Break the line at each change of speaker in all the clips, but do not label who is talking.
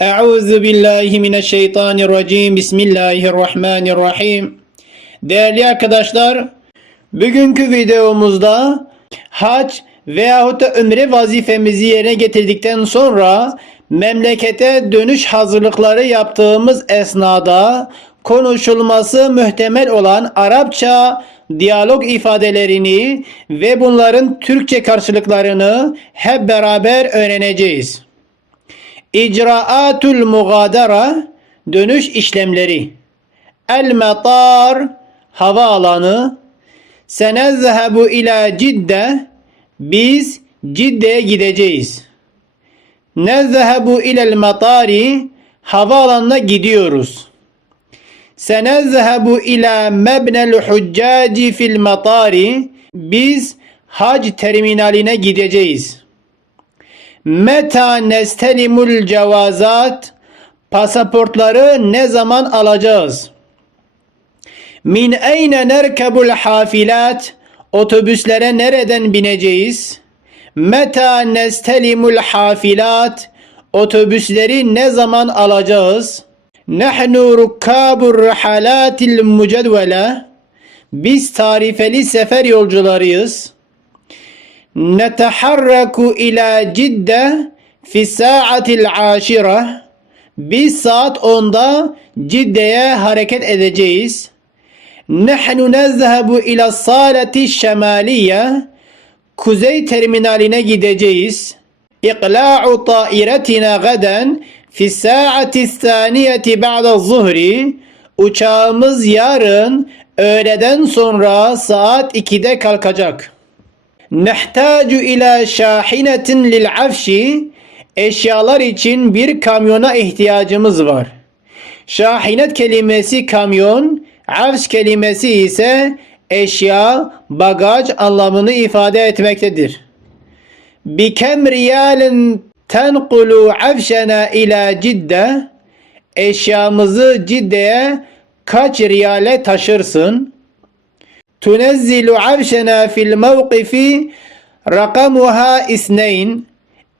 Euzu billahi mineşşeytanirracim. Bismillahirrahmanirrahim. Değerli arkadaşlar, bugünkü videomuzda hac veyahut da ömre vazifemizi yerine getirdikten sonra memlekete dönüş hazırlıkları yaptığımız esnada konuşulması muhtemel olan Arapça diyalog ifadelerini ve bunların Türkçe karşılıklarını hep beraber öğreneceğiz. İcraatül mugadara dönüş işlemleri. El metar havaalanı. Senezhebu ila cidde biz Cidde'ye gideceğiz. Nezhebu ilel matari havaalanına gidiyoruz. Senezhebu ila mebnel huccaci fil matari biz hac terminaline gideceğiz.'' Meta nestenimul cevazat pasaportları ne zaman alacağız? Min eyne nerkebul hafilat otobüslere nereden bineceğiz? Meta nestelimul hafilat otobüsleri ne zaman alacağız? Nahnu rukkabur rahalatil mucadvele biz tarifeli sefer yolcularıyız.'' neteharraku ila Cidde fi saatil aşira biz saat 10'da Cidde'ye hareket edeceğiz. Nehnu nezhebu ila salati şemaliye kuzey terminaline gideceğiz. İqla'u tairetina gaden fi saati saniyeti ba'da zuhri uçağımız yarın öğleden sonra saat 2'de kalkacak.'' Nehtacu ila şahinetin lil afşi eşyalar için bir kamyona ihtiyacımız var. Şahinet kelimesi kamyon, afş kelimesi ise eşya, bagaj anlamını ifade etmektedir. Bikem riyalin tenkulu afşena ila cidde eşyamızı ciddeye kaç riyale taşırsın? Tunezzilu arşena fil mevkifi rakamuha isneyn.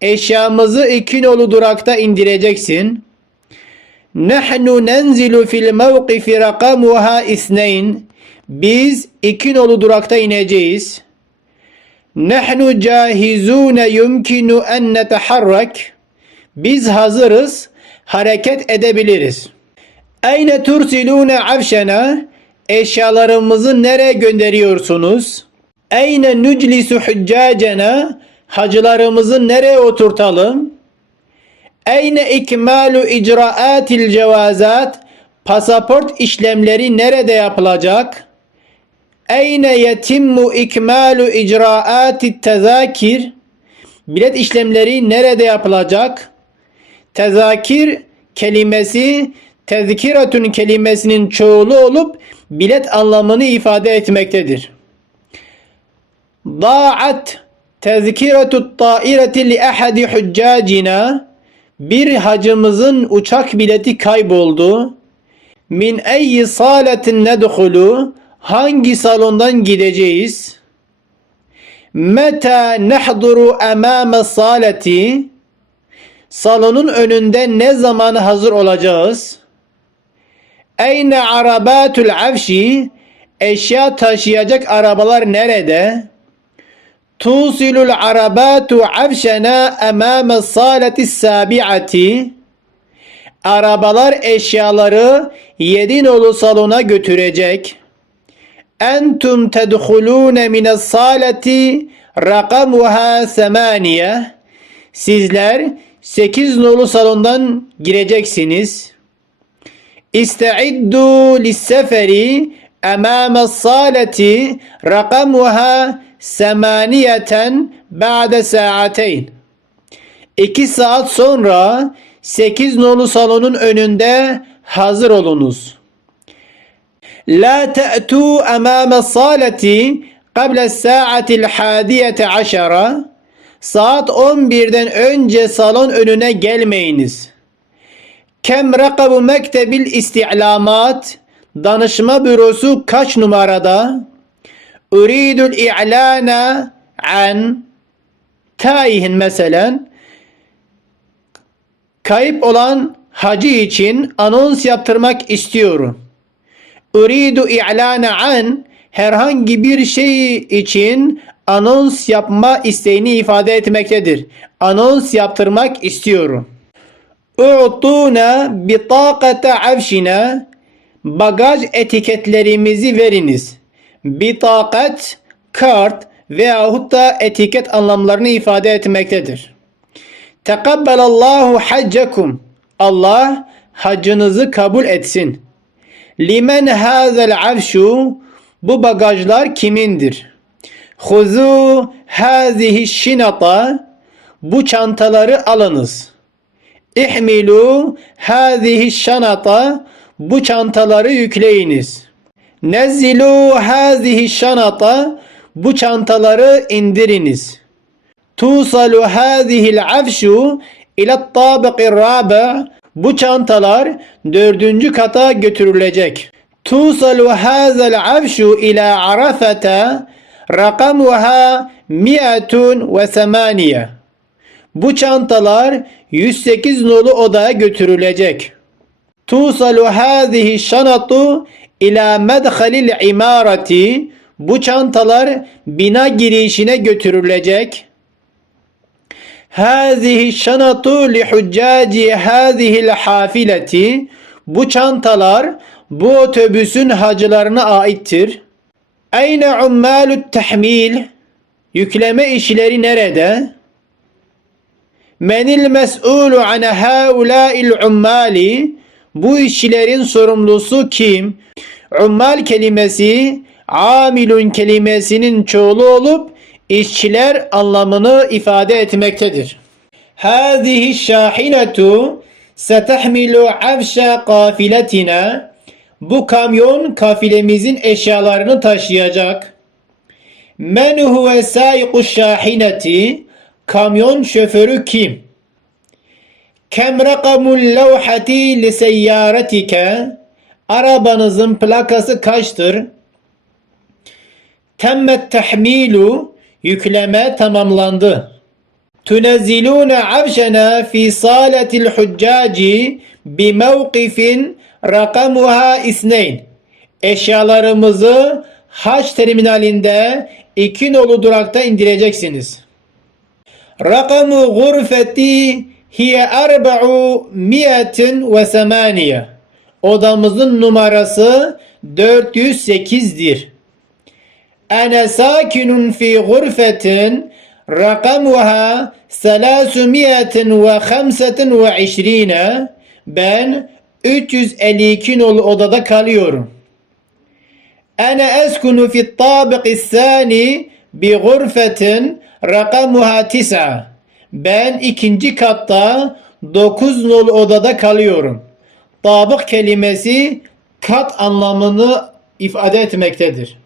Eşyamızı iki nolu durakta indireceksin. Nahnu nenzilu fil mevkifi rakamuha isneyn. Biz iki nolu durakta ineceğiz. Nahnu cahizune yumkinu en neteharrak. Biz hazırız, hareket edebiliriz. Eyne tursilune avşena? eşyalarımızı nereye gönderiyorsunuz? Eyne nüclisu hüccacena hacılarımızı nereye oturtalım? Eyne ikmalu icraatil cevazat pasaport işlemleri nerede yapılacak? Eyne yetimmu ikmalu icraati tezakir bilet işlemleri nerede yapılacak? Tezakir kelimesi tezkiratun kelimesinin çoğulu olup bilet anlamını ifade etmektedir. Da'at tezkiratu ta'ireti li ahadi huccacina bir hacımızın uçak bileti kayboldu. Min eyyi saletin nedhulu hangi salondan gideceğiz? Meta nehduru emame saleti salonun önünde ne zaman hazır olacağız?'' Eyne arabatul avşi eşya taşıyacak arabalar nerede? Tusilul arabatu avşena emame salati sabiati Arabalar eşyaları yedi nolu salona götürecek. Entum tedhulune mines salati rakamuha semaniye Sizler 8 nolu salondan gireceksiniz.'' İsteiddu lisseferi emame salati rakamuha semaniyeten ba'de saateyn. İki saat sonra 8 nolu salonun önünde hazır olunuz. La te'tu emame salati قبل الساعة الحادية عشرة saat 11'den önce salon önüne gelmeyiniz.'' Kem rakabu mektebil isti'lamat danışma bürosu kaç numarada? Uridul i'lana an taihin meselen kayıp olan hacı için anons yaptırmak istiyorum. Uridu i'lana an herhangi bir şey için anons yapma isteğini ifade etmektedir. Anons yaptırmak istiyorum. U'tuna bitaqata avşina bagaj etiketlerimizi veriniz. Bitakat, kart veyahut da etiket anlamlarını ifade etmektedir. Tekabbelallahu haccakum. Allah hacınızı kabul etsin. Limen hazel avşu bu bagajlar kimindir? Huzu hazihi şinata bu çantaları alınız. İhmilu hazihi şanata bu çantaları yükleyiniz. Nezzilu hazihi şanata bu çantaları indiriniz. Tusalu hazihil afşu ila tabiqir rabi bu çantalar dördüncü kata götürülecek. Tusalu hazel afşu ila arafete rakamuha mi'atun ve semaniye. Bu çantalar 108 nolu odaya götürülecek. Tusalu hazihi şanatu ila medhalil imarati bu çantalar bina girişine götürülecek. Hazihi şanatu li huccaci hazihil hafileti bu çantalar bu otobüsün hacılarına aittir. Eyne ummalut tahmil yükleme işleri nerede? Menil mes'ulu an haula'il ummali bu işçilerin sorumlusu kim? Ummal kelimesi amilun kelimesinin çoğulu olup işçiler anlamını ifade etmektedir. Hâzihi şahinetu setehmilu avşa kafiletina bu kamyon kafilemizin eşyalarını taşıyacak. Men huve sayiku şahineti kamyon şoförü kim? Kem rakamul levhati li seyyaretike arabanızın plakası kaçtır? Temmet tahmilu yükleme tamamlandı. Tunezzilune avşena fi saletil huccaci bi mevkifin rakamuha isneyn. Eşyalarımızı haç terminalinde iki nolu durakta indireceksiniz. Rakamu gurfeti hiye arba'u miyetin ve semaniye. Odamızın numarası 408'dir. Ene sakinun fi gurfetin rakamuha selasumiyetin ve khamsetin ve işrine. Ben 352 nolu odada kalıyorum. Ene eskunu fi tabiqi sani bi gurfetin rakamuha tisa. Ben ikinci katta 9 nolu odada kalıyorum. Tabık kelimesi kat anlamını ifade etmektedir.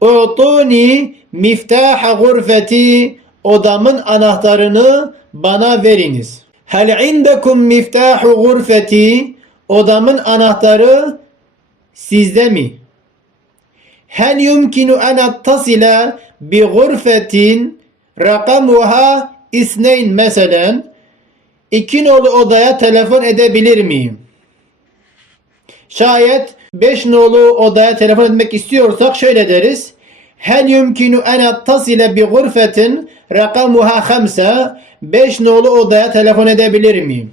Utuni miftaha gurfeti odamın anahtarını bana veriniz. Hel indekum miftahu gurfeti odamın anahtarı sizde mi? Hel yumkinu en attasila bi gurfetin rakamuha isneyn meselen iki nolu odaya telefon edebilir miyim? Şayet 5 nolu odaya telefon etmek istiyorsak şöyle deriz. Hel yumkinu en attasile bi gurfetin rakamuha khamsa 5 nolu odaya telefon edebilir miyim?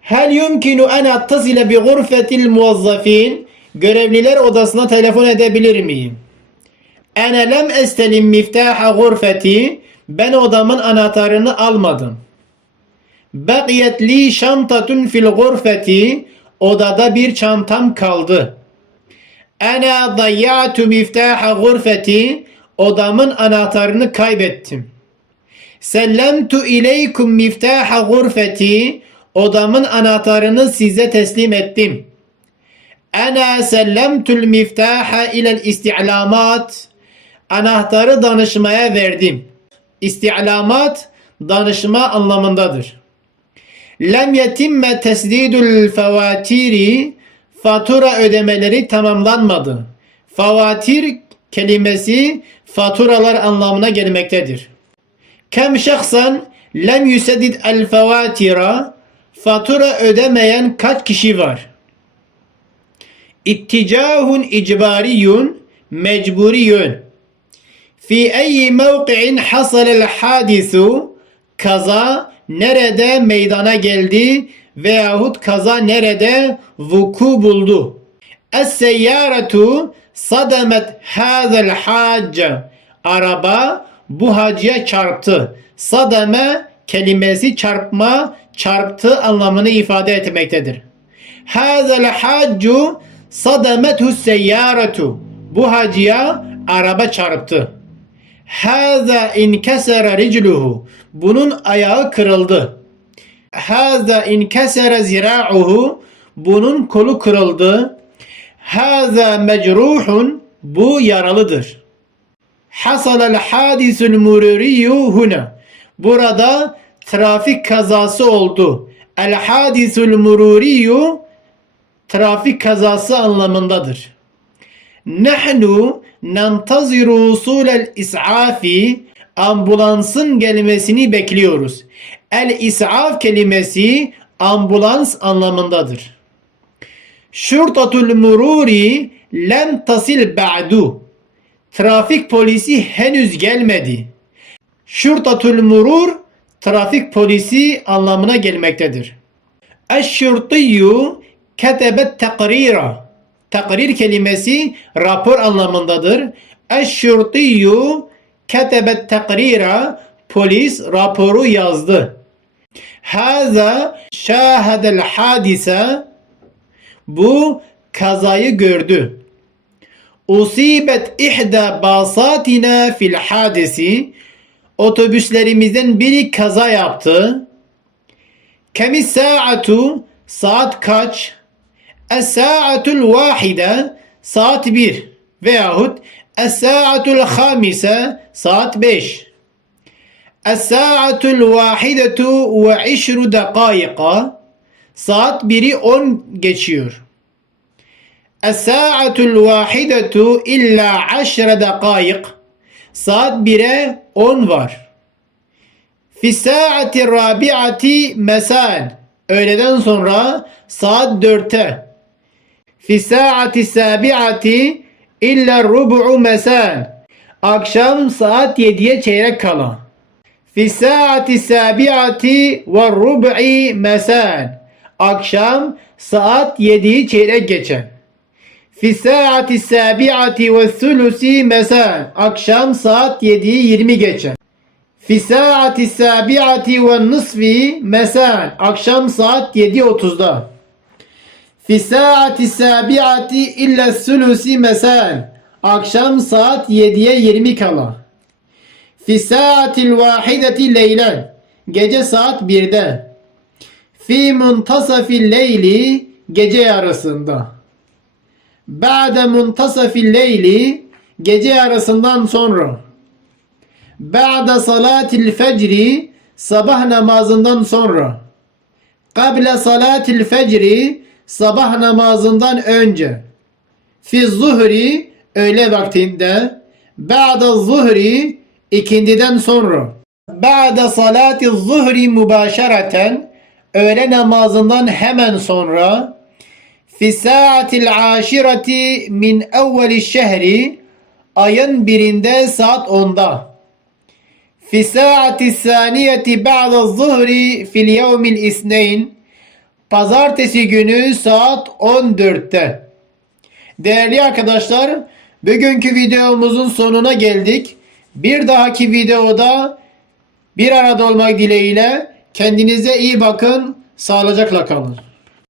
Hel yumkinu en attasile bi gurfetil muvazzafin görevliler odasına telefon edebilir miyim? Ene lem estelim miftaha gurfeti ben odamın anahtarını almadım. Bakiyet li şantatun fil gurfeti odada bir çantam kaldı. Ana dayyatu miftaha gurfeti odamın anahtarını kaybettim. Sellemtu ileykum miftaha gurfeti odamın anahtarını size teslim ettim. Ana sellemtul miftaha ilel isti'lamat anahtarı danışmaya verdim. İsti'lamat danışma anlamındadır. Lem yetimme tesdidul fevatiri fatura ödemeleri tamamlanmadı. Favatir kelimesi faturalar anlamına gelmektedir. Kem şahsen lem yusedid el fevatira fatura ödemeyen kaç kişi var? İtticahun icbariyun mecburiyun. Fi eyyi mevki'in hasalel hadisu kaza nerede meydana geldi veyahut kaza nerede vuku buldu. Es-seyyaretu sadamet hazel hacca. Araba bu hacıya çarptı. Sadame kelimesi çarpma, çarptı anlamını ifade etmektedir. Hazel haccu sadamethu seyyaretu. Bu hacıya araba çarptı. Haza inkesere ricluhu. Bunun ayağı kırıldı. Haza inkesere zira'uhu. Bunun kolu kırıldı. Haza mecruhun. Bu yaralıdır. Hasalel hadisul mururiyu huna. Burada trafik kazası oldu. El hadisul mururiyu trafik kazası anlamındadır. Nahnu nantaziru usulel is'afi ambulansın gelmesini bekliyoruz. El is'af kelimesi ambulans anlamındadır. Şurtatul mururi lem tasil ba'du. Trafik polisi henüz gelmedi. Şurtatul murur trafik polisi anlamına gelmektedir. Eşşurtiyyu ketebet takrira. Takrir kelimesi rapor anlamındadır. Eşşurtiyyu ketebet takrira. Polis raporu yazdı. Haza şahadel hadise. Bu kazayı gördü. Usibet ihda basatina fil hadisi. Otobüslerimizden biri kaza yaptı. Kemis saatu saat kaç? Es-sa'atul vahide saat 1 veyahut Es-sa'atul hamise saat 5. Es-sa'atul vahidetu ve işru dakika saat 1'i 10 geçiyor. Es-sa'atul vahidetu illa 10 dakik saat 1'e 10 var. Fi saati rabi'ati mesan öğleden sonra saat 4'te. Fi saati sabi'ati illa rubu'u mesan akşam saat 7'ye çeyrek kala. Fi saati sabi'ati ve rub'i mesan akşam saat 7'yi çeyrek geçen. Fi saati sabi'ati ve sulusi mesan akşam saat 7'yi 20 geçen. Fi saati sabi'ati ve nisfi mesan akşam saat 7.30'da. Fi saati sabi'ati illa sulusi mesan akşam saat 7'ye 20 kala. Fi saatil vahideti leylen gece saat 1'de. Fi muntasafil leyli gece yarısında. Ba'de muntasafil leyli gece yarısından sonra. Ba'de salatil fecri sabah namazından sonra. Kable salatil fecri sabah namazından önce. Fi zuhri öğle vaktinde. Ba'de zuhri ikindiden sonra. Ba'de salati zuhri mübaşereten öğle namazından hemen sonra. Fi saatil aşireti min evveli şehri ayın birinde saat 10'da. Fi saati saniyeti ba'da zuhri fil yevmil isneyn Pazartesi günü saat 14'te. Değerli arkadaşlar, bugünkü videomuzun sonuna geldik. Bir dahaki videoda bir arada olmak dileğiyle kendinize iyi bakın, sağlıcakla kalın.